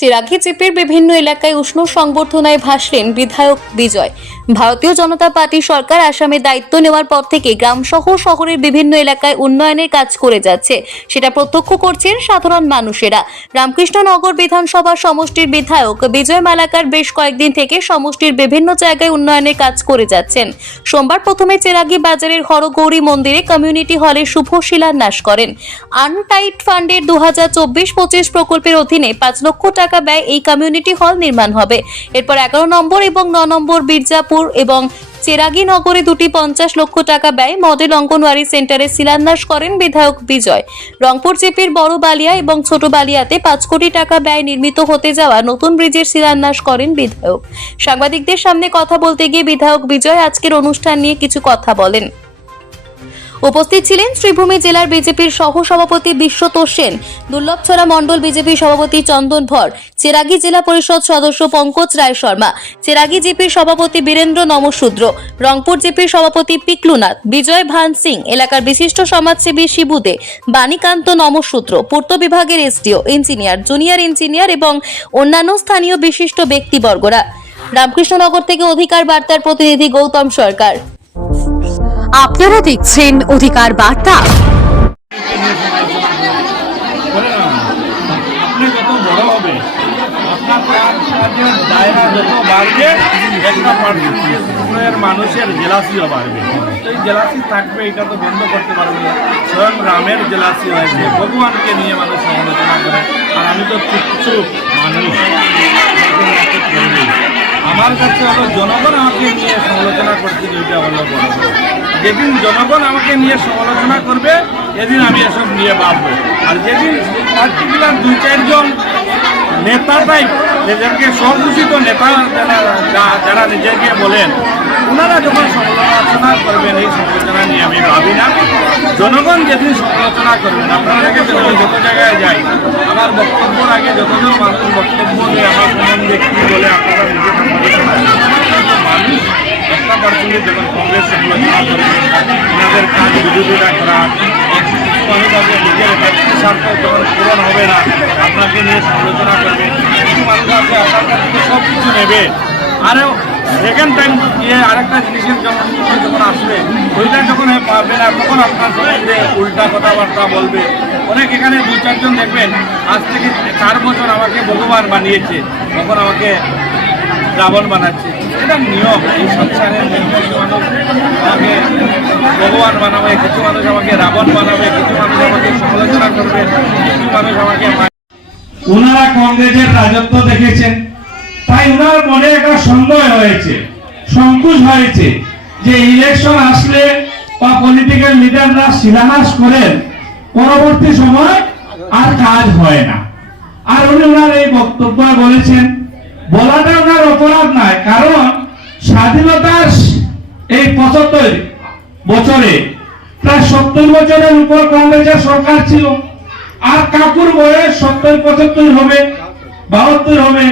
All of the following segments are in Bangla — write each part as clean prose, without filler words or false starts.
চিরাঘি জিপির বিভিন্ন এলাকায় উষ্ণ সংবর্ধনায় ভাসলেন বিধায়ক বিজয়। ভারতীয় জনতা পার্টি সরকার আসামে দায়িত্ব নেওয়ার পর থেকে গ্রাম সহ শহরের বিভিন্ন এলাকায় উন্নয়নের কাজ করে যাচ্ছে, সেটা প্রত্যক্ষ করছেন সাধারণ মানুষেরা। রামকৃষ্ণনগর বিধানসভা সমষ্টির বিধায়ক বিজয় মালাকার বেশ কয়েকদিন থেকে সমষ্টির বিভিন্ন জায়গায় উন্নয়নের কাজ করে যাচ্ছেন। সোমবার প্রথমে চিরাঘি বাজারের হরগৌরী মন্দিরে কমিউনিটি হলে শুভ শিলান্যাস করেন। আনটাইড ফান্ডের 2024-25 প্রকল্পের অধীনে 5 লক্ষ টাকা ব্যয় এই কমিউনিটি হল নির্মাণ হবে। এরপর 11 নম্বর এবং 9 নম্বর বীরজাপুর এবং চিরাঘি নগরে দুটি 50 লক্ষ টাকা ব্যয় মডেল অঙ্গনওয়াড়ি সেন্টারে শিলান্যাস করেন বিধায়ক বিজয়। রংপুর জিপির বড় বালিয়া এবং ছোট বালিয়াতে 5 কোটি টাকা ব্যয় নির্মিত হতে যাওয়া নতুন ব্রিজের শিলান্যাস করেন বিধায়ক। সাংবাদিকদের সামনে কথা বলতে গিয়ে বিধায়ক বিজয় আজকের অনুষ্ঠান নিয়ে কিছু কথা বলেন। উপস্থিত ছিলেন শ্রীভূমি জেলার বিজেপির সহ সভাপতি বিশ্বতোষ সেন, দুর্লভছড়া মণ্ডল বিজেপি সভাপতি চন্দন ভর, চিরাঘি জেলা পরিষদ সদস্য পঙ্কজ রায় শর্মা, চিরাঘি জিপির সভাপতি বীরেন্দ্র নমশূদ্র, রংপুর জিপির সভাপতি পিকলুনাথ, বিজয় ভান সিং, এলাকার বিশিষ্ট সমাজসেবী শিবুদে, বাণীকান্ত নমশূদ্র, পূর্ত বিভাগের এসডিও, ইঞ্জিনিয়ার, জুনিয়র ইঞ্জিনিয়ার এবং অন্যান্য স্থানীয় বিশিষ্ট ব্যক্তিবর্গরা। রামকৃষ্ণনগর থেকে অধিকার বার্তার প্রতিনিধি গৌতম সরকার। আপনারা দেখছেন অধিকার বার্তা। আপনি যত বড় হবে আপনার কাজের দায়রা যত বাড়বে, একটা পার্টিকুলার মানুষের জেলাসিও বাড়বে। তো এই জেলাসি থাকবে, এটা তো বন্ধ করতে পারবে না। স্বয়ং রামের জেলাসি হয়েছে, ভগবানকে নিয়ে মানুষ সমালোচনা করে, আর আমি তো তুচ্ছ মানুষ। আমার কাছে হলো জনগণ আমাকে নিয়ে সমালোচনা করছে, যেটা হলো বড়। যেদিন জনগণ আমাকে নিয়ে সমালোচনা করবে এদিন আমি এসব নিয়ে ভাববো। আর যেদিন পার্টিকুলার 2-4 নেতা টাইপ, যাদেরকে স্বঘোষিত নেতা যারা নিজেকে বলেন, ওনারা যখন সমালোচনা করবেন, এই সমালোচনা নিয়ে আমি ভাবি না। জনগণ যেদিন সমালোচনা করবেন, আপনারা দেখেছেন আমি যত জায়গায় যাই, আমার বক্তব্যের আগে যতজন মানুষ বক্তব্য নিয়ে আমার সম্বন্ধে কী বলে আপনারা নিজে মানুষ একটা পার্সেন্টে যখন কংগ্রেস সমালোচনা করবে, ওনাদের কাজ বিরোধিতা করা, মানুষ আছে নিজের ব্যক্তি স্বার্থ যখন পূরণ হবে না আপনাকে নিয়ে সমালোচনা করবে। কিছু মানুষ আছে আপনার কাছ থেকে সব কিছু নেবে, আরও সেকেন্ড টাইম গিয়ে আরেকটা জিনিসের যখন আসবে, ওইটা যখন পাবে না তখন আপনার সম্বন্ধে উল্টা কথাবার্তা বলবে। অনেক এখানে 2-4 জন দেখবেন আজ থেকে 4 বছর আমাকে ভগবান বানিয়েছে, তখন আমাকে রাবণ বানাচ্ছে। এটা নিয়ম, এই সংসারের নিয়ম। কিছু মানুষ আমাকে ভগবান বানাবে, কিছু মানুষ আমাকে রাবণ বানাবে, কিছু মানুষ আমাকে সমালোচনা করবে, কিছু মানুষ আমাকে। ওনারা কংগ্রেসের রাজত্ব দেখেছেন, তাই ওনার মনে একটা সন্দেহ হয়েছে, সংকোচ হয়েছে যে ইলেকশন আসলে বা পলিটিক্যাল লিডাররা শিলান্যাস করেন, পরবর্তী সময় আর কাজ হয় না। আর উনি ওনার এই বক্তব্য বলেছেন, বলাটা ওনার অপরাধ নয়, কারণ স্বাধীনতার এই 75 বছরে প্রায় 70 বছরের উপর কংগ্রেসের সরকার ছিল। আর কাকুর বয়স 70-75 হবে, 72 হবে।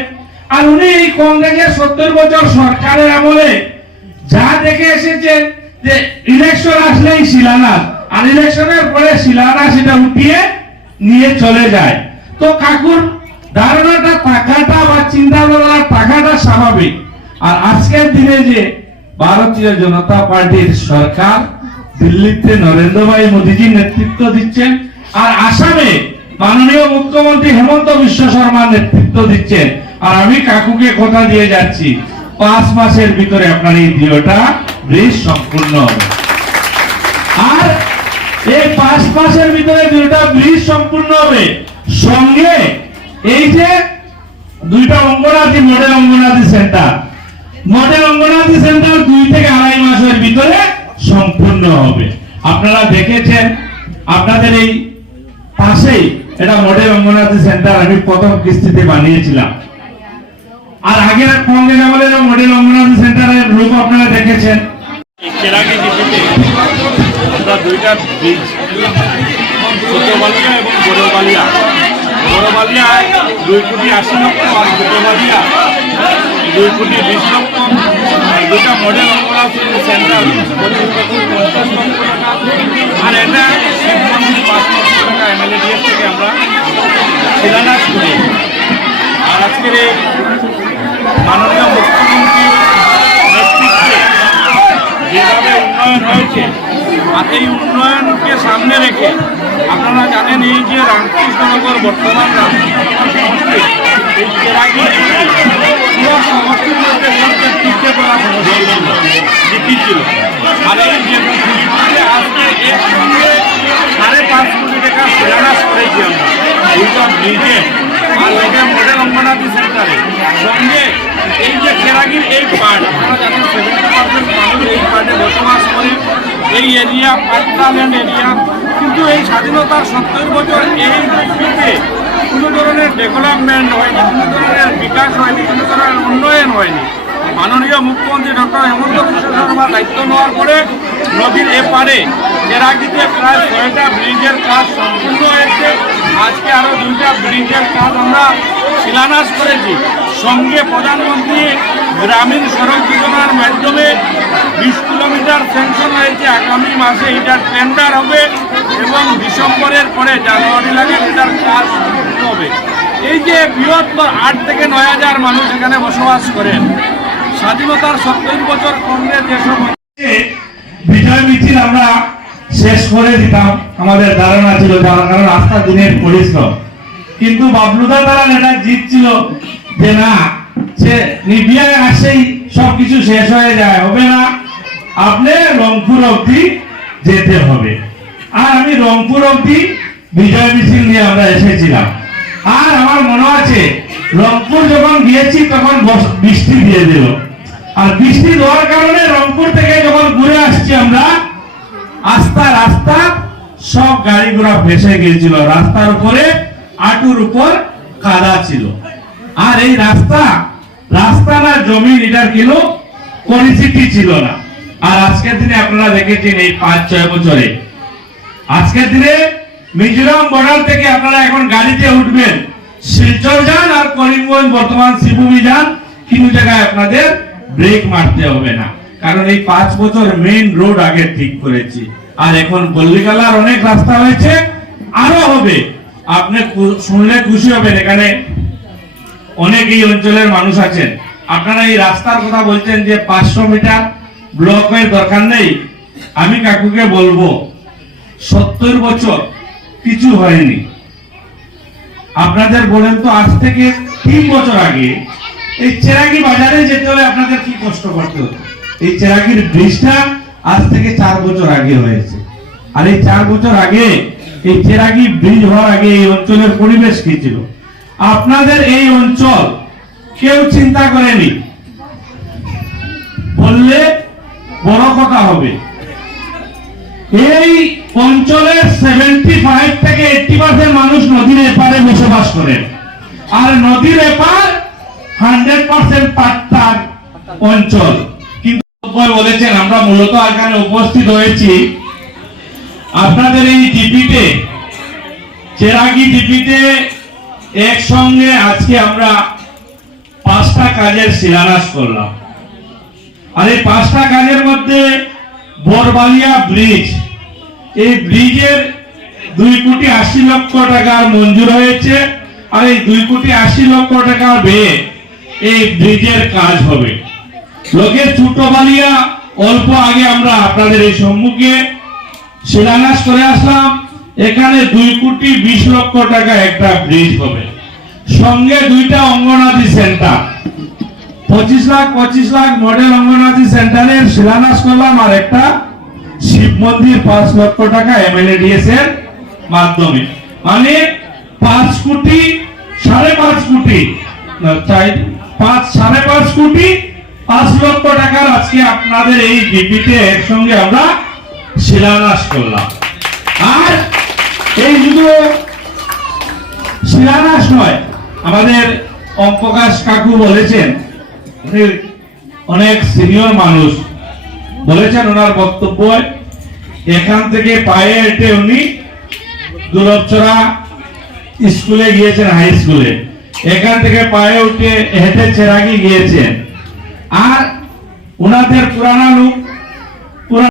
আর উনি এই কংগ্রেসের 70 বছর সরকারের আমলে যা দেখে এসেছেন যে ইলেকশন আসলেই শিলান্যাস, আর ইলেকশনের পরে শিলান্যাস এটা উঠিয়ে নিয়ে চলে যায়। তো কাকুর ধারণাটা, টাকাটা বা চিন্তাধারার টাকাটা স্বাভাবিক। আর আজকের দিনে যে ভারতীয় জনতা পার্টির সরকার দিল্লিতে নরেন্দ্র ভাই মোদীজির নেতৃত্ব দিচ্ছেন, আর আসামে মাননীয় মুখ্যমন্ত্রী হেমন্ত বিশ্ব শর্মার নেতৃত্ব দিচ্ছেন। আর আমি কাকুকে কথা দিয়ে যাচ্ছি, 5 মাসের ভিতরে আপনার এই দিওটা ব্রিজ সম্পূর্ণ হবে। আর এই 5 মাসের ভিতরে দিওটা ব্রিজ সম্পূর্ণ হবে, সঙ্গে এই যে 2টা অঙ্গনাদি মডেল অঙ্গনাদি সেন্টার, 2 থেকে 2.5 মাসের ভিতরে সম্পূর্ণ হবে। আপনারা দেখেছেন, আপনাদের এই পাশেই এটা মডেল অঙ্গনাদি সেন্টার আমি প্রথম কিস্তিতে বানিয়েছিলাম। আর আগের কংগ্রেস আমলের মডেল অঙ্গনাদি সেন্টারের রূপ আপনারা দেখেছেন। চিরাঘি জিপিতে আমরা 2টা ব্রিজ, ছোট বালিয়া এবং বড় বালিয়া। বড় বালিয়ায় 2,80,00,000 আর ছোট বালিয়া 2,20,00,000। 2টা মডেল অঙ্গনাদি সেন্টার 50 লক্ষ টাকা। আর এটা 5 লক্ষ টাকা MLADF থেকে আমরা শিলান্যাস করি। আর এই উন্নয়নকে সামনে রেখে আপনারা জানেন এই যে রামকৃষ্ণনগর বর্তমান রামকৃষ্ণনগর সমষ্টি এই চেরাগি পুরো সমষ্টির মধ্যে সবচেয়ে পিছিয়ে পড়া সমষ্টি ছিল। আর এই যে আজকে একসঙ্গে 5.5 কোটি টাকা শিলান্যাস করেছি আমরা দুইটা ব্রিজে আর ওইটা মডেল অঙ্গনাদি সেন্টারে সঙ্গে এই যে চেরাগির এই পার্ট আপনারা জানেন 70% মানুষ এই পার্টে বসবাস করে এই এরিয়া পাট্টাল্যান্ড এরিয়া, কিন্তু এই স্বাধীনতার 70 বছর এই পৃথিবীতে কোনো ধরনের ডেভেলপমেন্ট হয়নি, কোনো ধরনের বিকাশ হয়নি, কোনো ধরনের উন্নয়ন হয়নি। মাননীয় মুখ্যমন্ত্রী ডক্টর হেমন্ত বিশ্ব শর্মা দায়িত্ব নেওয়ার পরে নদীর এপারে চেরাগিতে প্রায় 6টা ব্রিজের কাজ সম্পূর্ণ হয়েছে। আজকে আরও 2টা ব্রিজের কাজ আমরা শিলান্যাস করেছি। সঙ্গে প্রধানমন্ত্রী গ্রামীণ সড়ক যোজনার মাধ্যমে 20 কিলোমিটার স্যাংশন হয়েছে। আগামী মাসে এটার টেন্ডার হবে এবং ডিসেম্বরের পরে জানুয়ারি লাগে এটার কাজ শুরু হবে। এই যে বৃহত্তর 8 থেকে 9 হাজার মানুষ এখানে বসবাস করেন। স্বাধীনতার 70 বছর কংগ্রেস যেসব বিজয় মিছিল আমরা শেষ করে দিতাম আমাদের ধারণা ছিল, যার কারণ রাস্তা দিনের পরিশ্রম, কিন্তু বাবলুদা তারা এটা জিতছিল যে না, সে নিবিয়ায় আসেই সবকিছু শেষ হয়ে যায়, হবে না, আপনি রংপুর অবধি যেতে হবে। আর আমি রংপুর অবধি বিজয় মিছিল নিয়ে আমরা এসেছিলাম। আর আমার মনে আছে রংপুর যখন গিয়েছি তখন বৃষ্টি দিয়ে দিল, আর বৃষ্টি দেওয়ার কারণে রংপুর থেকে যখন ঘুরে আসছি আমরা, রাস্তা সব গাড়ি ঘোড়া ভেসে গিয়েছিল, রাস্তার উপরে আঁটুর উপর কাদা ছিল। আর এই রাস্তা না জমি এটার কিলো পরিচিতি ছিল না। আর আজকের দিনে আপনারা দেখেছেন এই 5-6 বছরে, আজকের দিনে মিজোরাম বর্ডার থেকে আপনারা এখন গাড়িতে উঠবেন, শিলচর যান আর করিমগঞ্জ বর্তমান শিবভূমি যান, কোনো জায়গায় আপনাদের ব্রেক মারতে হবে না, কারণ এই 5 বছর মেইন রোড আগে ঠিক করেছি। আর এখন পল্লিকালার অনেক রাস্তা হয়েছে, আরো হবে। আপনি শুনলে খুশি হবেন, এখানে অনেক এই অঞ্চলের মানুষ আছেন, আপনারা এই রাস্তার কথা বলছেন যে 500 মিটার ব্লকের দরকার নেই। আমি কাকুকে বলবো 70 বছর কিছু হয়নি। আপনাদের বলেন তো আজ থেকে 3 বছর আগে এই চেরাগি বাজারে যেতে হলে আপনাদের কি কষ্ট করতে হতো। এই চেরাগির ব্রিজটা আজ থেকে 4 বছর আগে হয়েছে। আর এই 4 বছর আগে এই চেরাগি ব্রিজ হওয়ার আগে এই অঞ্চলের পরিবেশ কি ছিল আপনাদের এই অঞ্চল কেউ চিন্তা করেনি, বললে বড় কথা হবে। এই অঞ্চলের 75 থেকে 80% মানুষ নদীর এপারে বসবাস করেন, আর নদীর এপার 100% পাট্টার অঞ্চল। কিন্তু বলেছেন আমরা মূলত এখানে উপস্থিত হয়েছি আপনাদের এই ডিপিতে, চেরাগি ডিপিতে একসঙ্গে আজকে আমরা 5টা কাজের শিলান্যাস করলাম। আর এই 5টা কাজের মধ্যে বরবালিয়া ব্রিজ, এই ব্রিজের 2,80,00,000 টাকার মঞ্জুর হয়েছে। আর এই 2,80,00,000 টাকা ব্যয়ে এই ব্রিজের কাজ হবে। লোকের ছোট বালিয়া অল্প আগে আমরা আপনাদের এই সম্মুখে শিলান্যাস করে আসলাম, এখানে 2,20,00,000 টাকা একটা ব্রিজ হবে, সঙ্গে 2টা অঙ্গনাদি সেন্টার, 25 লাখ মডেল অঙ্গনাদি সেন্টারের শিলান্যাস করলাম। আর একটা শিব মন্দির 5 লক্ষ টাকা MLADS এর মাধ্যমে, মানে 5 কোটি 5.5 কোটি 5.5 কোটি 5 লক্ষ টাকার আজকে আপনাদের এই ডিপিতে একসঙ্গে আমরা শিলান্যাস করলাম। আর এই শুধু শিলান্যাস নয়, আমাদের ওমপ্রকাশ কাকু বলেছেন, অনেক সিনিয়র মানুষ বলেছেন, ওনার বক্তব্য এখান থেকে পায়ে হেঁটে উনি দুলভচড়া স্কুলে গিয়েছেন, হাই স্কুলে, এখান থেকে পায়ে উঠে হেঁটে চেরাগি গিয়েছেন। আর ওনাদের পুরানা লোক